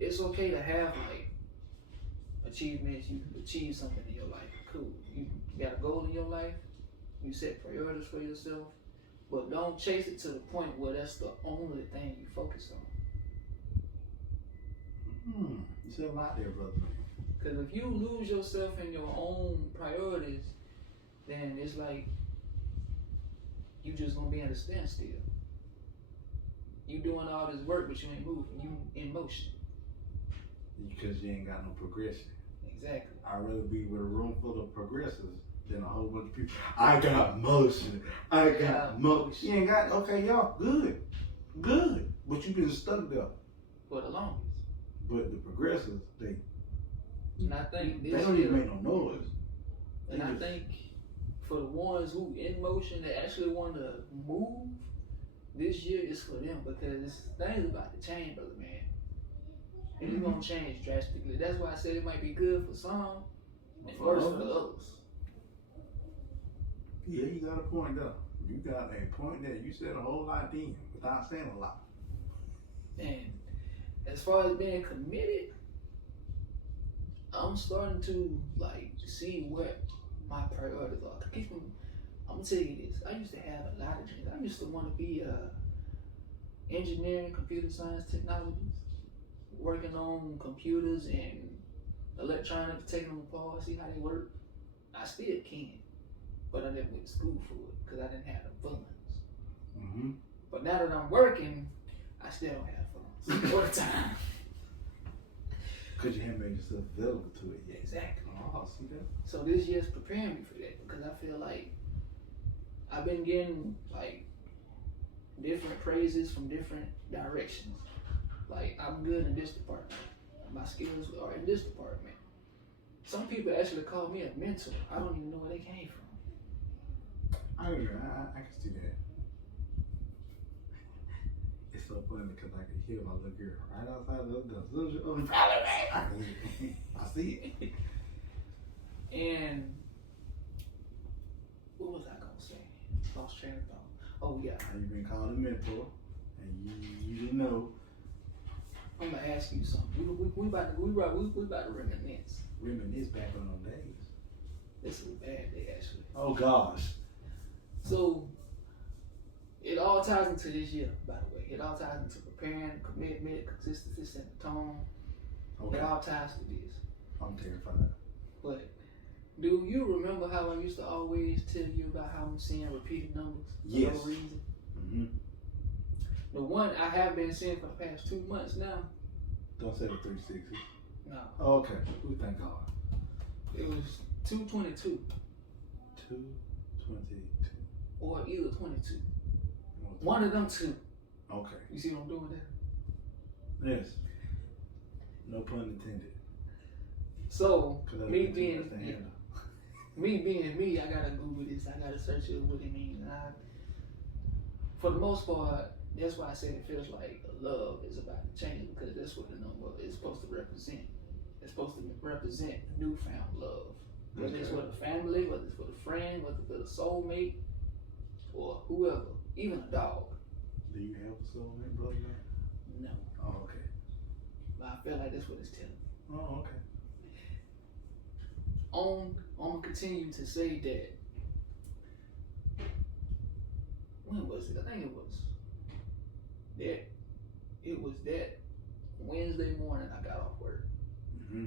It's okay to have like achievements. You achieve something in your life. Cool. You got a goal in your life. You set priorities for yourself. But don't chase it to the point where that's the only thing you focus on. You said a lot there, brother. Because if you lose yourself in your own priorities, then it's like you just gonna be in a standstill. You doing all this work, but you ain't moving. You in motion. Because you ain't got no progression. Exactly. I'd rather be with a room full of progressives than a whole bunch of people. I got motion. I got motion. You ain't got, okay, y'all, good. But you've been stuck there. For the longest. But the progressives, they think they don't even make no noise. And I think for the ones who in motion that actually want to move, this year is for them because things about to change, brother man. And it's gonna change drastically. That's why I said it might be good for some and worse for the others. Yeah, you got a point there. You got a point there. You said a whole lot then without saying a lot. And as far as being committed, I'm starting to like see what my priorities are. I'm gonna tell you this. I used to have a lot of dreams. I used to want to be a engineering, computer science, technologist, working on computers and electronics, taking them apart, see how they work. I still can, but I never went to school for it because I didn't have the funds. Mm-hmm. But now that I'm working, I still don't have funds all the time. Because you haven't made yourself available to it yet. Exactly. Oh, see that? So this year's preparing me for that because I feel like I've been getting like different praises from different directions. Like I'm good in this department. My skills are in this department. Some people actually call me a mentor. I don't even know where they came from. I don't know. I can see that. It's so funny because I can hear my little girl right outside the door. I see it. And what was I gonna say? Lost train of thought. Oh yeah. You've been called a mentor, and you didn't know. I'm gonna ask you something. We about to reminisce. Reminisce back on them days. This was a bad day actually. Oh gosh. So it all ties into this year, by the way. It all ties into preparing, commitment, consistency, setting the tone. Okay. It all ties to this. I'm terrified. But do you remember how I used to always tell you about how I'm seeing repeated numbers for Yes. no reason? Mm-hmm. The one I have been seeing for the past 2 months now. Don't say the 360. No, Oh, okay. We thank God. it was 222 222. or either 22. One of them two. Okay. You see what I'm doing there? Yes. No pun intended. So 'Cause that's me what being you have to handle. me, I gotta Google this. I gotta search it what it means. And for the most part, that's why I said it feels like love is about to change because that's what the number is supposed to represent. It's supposed to represent newfound love. Whether it's with a family, whether it's with a friend, whether it's with a soulmate, or whoever, even a dog. Do you have a soulmate, brother? No, Oh, okay. but I feel like that's what it's telling. Oh, okay. I'm gonna continue to say that. When was it? I think it was that Wednesday morning I got off work. Mm-hmm.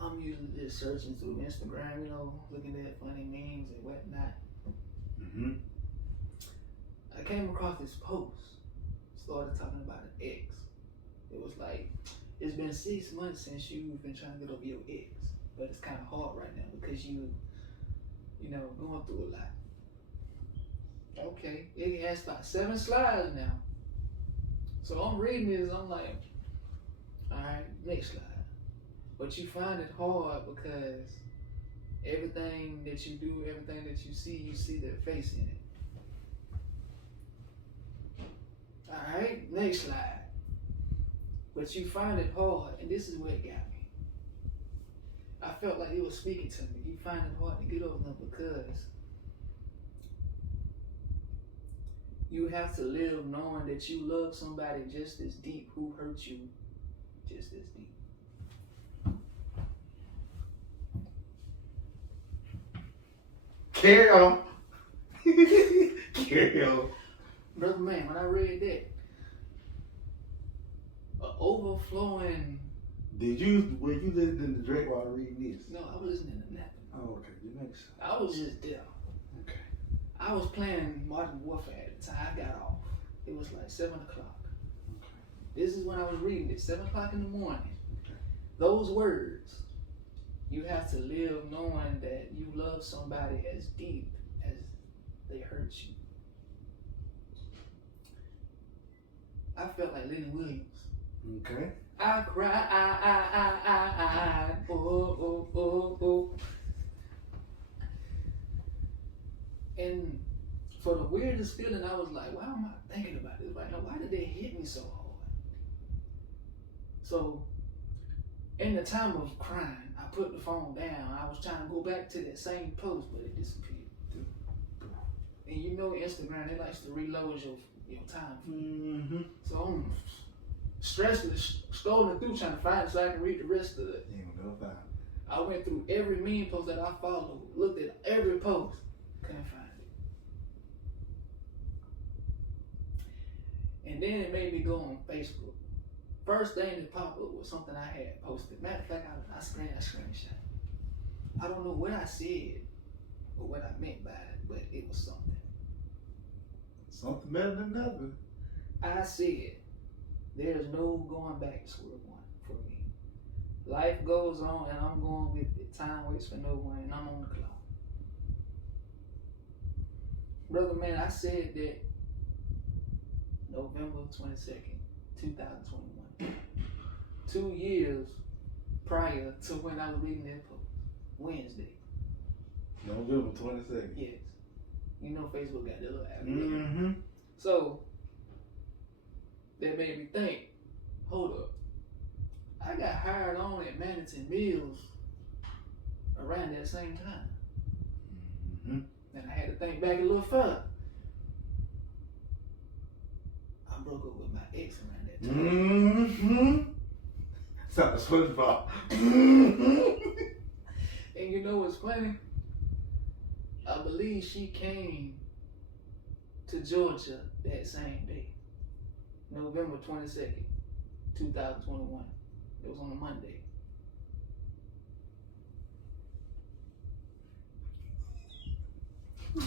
I'm usually just searching through Instagram, looking at funny memes and whatnot. Mm-hmm. I came across this post, started talking about an ex. It was like, it's been 6 months since you've been trying to get over your ex, but it's kind of hard right now because you going through a lot. Okay, it has about 7 slides now. So I'm reading this, I'm like, all right, next slide. But you find it hard because everything that you do, everything that you see their face in it. All right, next slide. But you find it hard, and this is where it got me. I felt like it was speaking to me. You find it hard to get over them because you have to live knowing that you love somebody just as deep who hurt you just as deep. Carry on. Carry on. Brother man, when I read that, overflowing. Were you listening to Drake while reading this? No, I was listening to nothing. Oh, okay. The next. I was just there. Okay. I was playing Modern Warfare at the time I got off. It was like 7 o'clock. Okay. This is when I was reading it, 7 o'clock in the morning. Okay. Those words, you have to live knowing that you love somebody as deep as they hurt you. I felt like Lenny Williams. Okay. I cried, oh. And for the weirdest feeling, I was like, why am I thinking about this right now? Why did they hit me so hard? So, in the time of crying, I put the phone down. I was trying to go back to that same post, but it disappeared. And Instagram, it likes to reload your time. Mm-hmm. So I'm stressfully scrolling through trying to find it so I can read the rest of it. You ain't gonna find it. I went through every meme post that I followed, looked at every post, couldn't find it. And then it made me go on Facebook. First thing that popped up was something I had posted. Matter of fact, I screenshot. I don't know what I said or what I meant by it, but it was something. Something better than nothing. I said, there's no going back to square one for me. Life goes on and I'm going with it. Time waits for no one and I'm on the clock. Brother man, I said that November 22nd, 2021. 2 years prior to when I was reading that post. Wednesday. November 22nd. Yes. You know Facebook got that little algorithm. Mm-hmm. So that made me think, hold up. I got hired on at Manatee Mills around that same time. Mm-hmm. And I had to think back a little further. I broke up with my ex around that time. Mm-hmm. Sound like SpongeBob. Mm-hmm. And you know what's funny? I believe she came to Georgia that same day. November 22nd, 2021. It was on a Monday.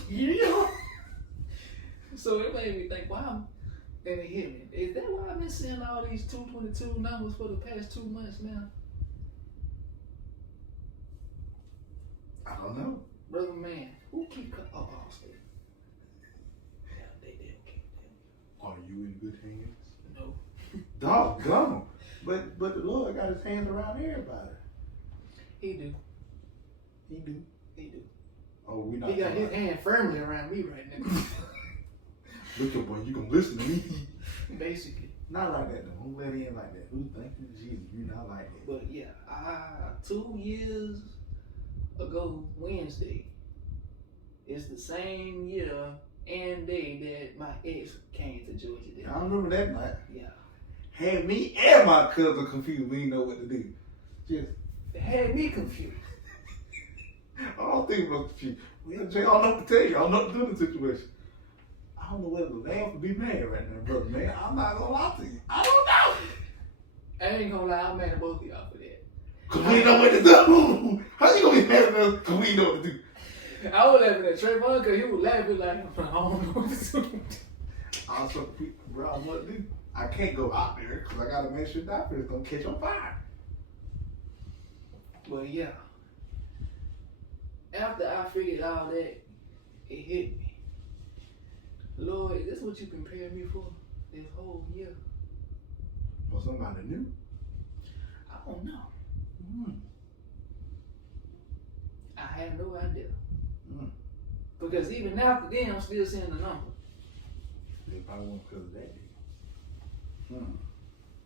Yeah. So it made me think, wow, and it hit me. Is that why I've been seeing all these 222 numbers for the past 2 months now? I don't know. Brother man, who keep Austin? Yeah, they did keep them. Are you in good hands? No. Doggone. But the Lord got his hands around everybody. He do. He do. He do. Oh, we not. He got his hand firmly around me right now. Look up, boy. You can listen to me. Basically. Not like that though. Don't let it in like that. Ooh, thank you, Jesus. You not like that. But yeah, 2 years ago Wednesday, it's the same year and day that my ex came to Georgia. I remember that night. Yeah. Had me and my cousin confused. We didn't know what to do. Just, It had me confused. I don't think it was confused. I don't know what to tell you. I don't know what to do in the situation. I don't know whether to laugh or be mad right now, brother, man. I'm not gonna lie to you. I don't know. I ain't gonna lie, I'm mad at both of y'all for that. Cause we ain't know what to do. How you gonna be mad at us cause we ain't know what to do? I was laughing at Trayvon because he was laughing like, I don't know what to do. Also, bro, I know what to do. I can't go out there because I gotta make sure doctor is gonna catch on fire. But yeah, after I figured all that, it hit me. Lord, is this what you prepared me for this whole year? For somebody new? I don't know. Mm. I had no idea. Mm. Because even after then, I'm still seeing the number. They probably won't because of that. Mm.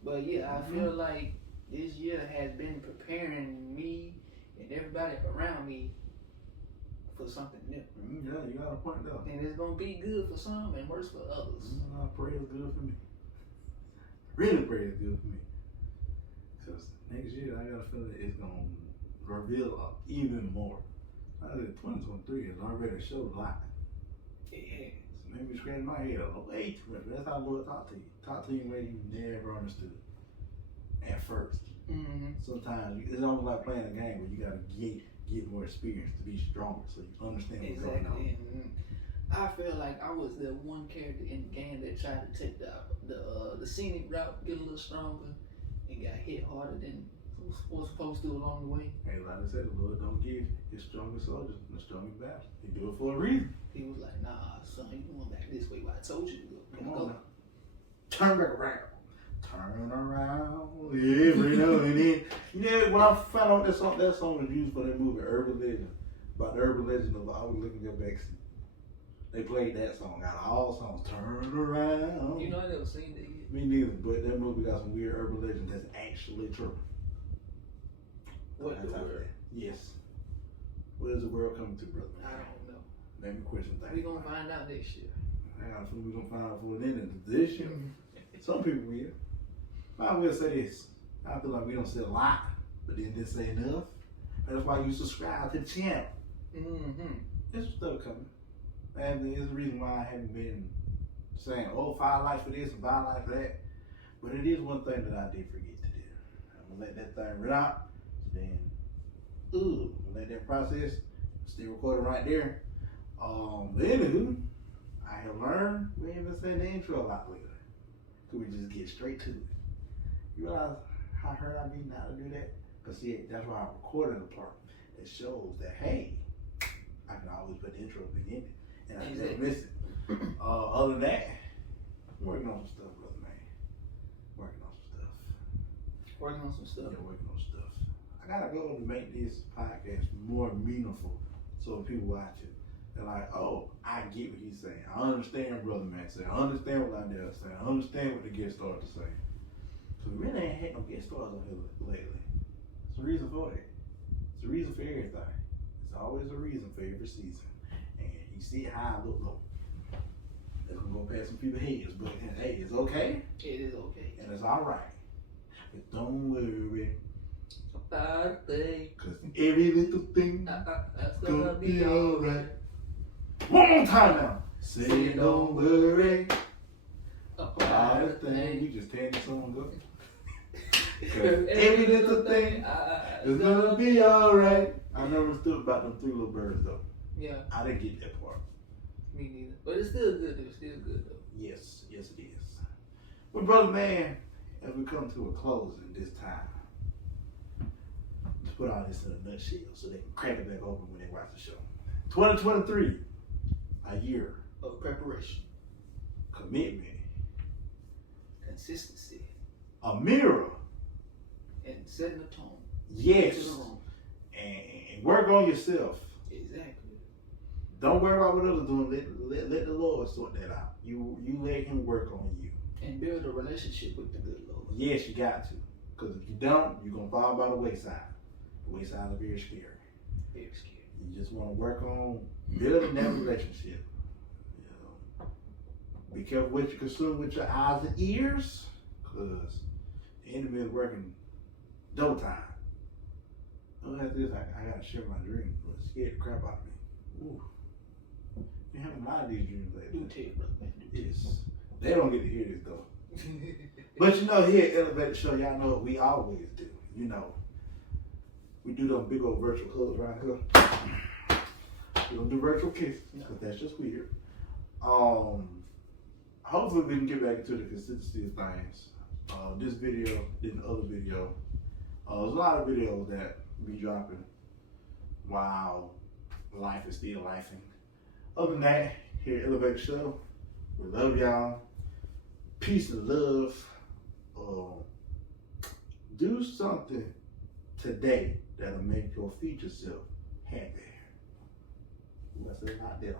But yeah, I feel like this year has been preparing me and everybody around me for something new. Yeah, you got a point though. And it's gonna be good for some and worse for others. Prayer is good for me. Really, prayer is good for me. Because next year, I got a feeling it's gonna reveal even more. I think 2023 has already showed a lot. It has. So maybe scratch my head a way too much. That's how the Lord talk to you. Talk to you in ways you never understood at first. Mm-hmm. Sometimes it's almost like playing a game where you gotta get more experience to be stronger, so you understand what's going on. Exactly. And I feel like I was the one character in the game that tried to take the scenic route, get a little stronger, and got hit harder than was supposed to along the way. Hey, like I said, the Lord don't give his strongest soldiers the strongest battle. He do it for a reason. He was like, "Nah, son, you going back this way? Well, I told you to go. Come Go." on now. Turn back around. Turn around. Every now and then. You know, when I found out that song was used for that movie, Urban Legend, about the urban legend of I was looking at backseat. They played that song out of all songs. Turn around. You know, I never seen that yet. Me neither, but that movie got some weird urban legend that's actually true. What the word? Yes. What is the world coming to, brother? I don't know. Let me question that. We gonna find out next year. I got a feeling we're gonna find out for the end of this year. Some people will. I will say this. I feel like we don't say a lot, but then didn't say enough. And that's why you subscribe to the channel. Mm-hmm. There's some stuff coming. And there's a reason why I haven't been saying, oh, 5 likes for this and 5 likes for that. But it is one thing that I did forget to do. I'm gonna let that thing run out. Then, let that process stay recorded right there. But anywho, I have learned we ain't been saying the intro a lot lately. Could we just get straight to it? You realize how hurt I be now to do that? Because see, that's why I recorded the part that shows that, hey, I can always put the intro at the beginning. And I never miss it. Other than that, I'm working on some stuff, brother man. Working on some stuff. Working on some stuff. Yeah, working on stuff. I gotta go to make this podcast more meaningful so people watch it. They're like, oh, I get what he's saying. I understand brother man saying. I understand what Lindell saying. I understand what the guest stars are saying. So we really ain't had no guest stars on here lately. It's a reason for that. It's a reason for everything. It's always a reason for every season. And you see how I look low. It's gonna go past some people's heads, but hey, it's okay. It is okay. And it's alright. But don't worry. About a thing. Cause every little thing That's gonna be alright. One more time now. Say don't worry about a thing. You just tearing the song up. Cause every little thing is gonna be alright. I never understood about them 3 little birds though. Yeah, I didn't get that part. me neither. But it's still good though. It's still good though. Yes, yes it is. But brother man, as we come to a closing this time, let's put all this in a nutshell so they can crack it back open when they watch the show. 2023, a year Of preparation, commitment, consistency, a mirror, and setting the tone. yes, To the room. and work on yourself. Exactly. Don't worry about what others doing. Let the Lord sort that out. You let Him work on you. And build a relationship with the good Lord. Yes, you got to. Because if you don't, you're gonna fall by the wayside. The wayside is very scary. Very scary. You just want to work on building that relationship. You know, be careful what you consume with your eyes and ears, because the enemy is working double time. Don't have this. I gotta share my dreams, but it scared the crap out of me. Ooh. Been having a lot of these dreams lately. Do tell, brother man. Do tell. Yes. They don't get to hear this though. But you know, here at Elevated Show, y'all know what we always do. You know, we do those big old virtual hugs right here. We don't do virtual kisses because that's just weird. Hopefully we can get back into the consistency of things. This video, this other video. There's a lot of videos that be dropping while life is still lifing. Other than that, here at Elevated Show, we love y'all. Peace and love. Do something today that'll make your future self happy. That's a lot there.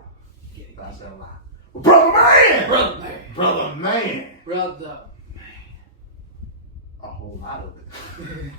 That's a lot. Brother man! Brother man. Brother man! Brother. A whole lot of it.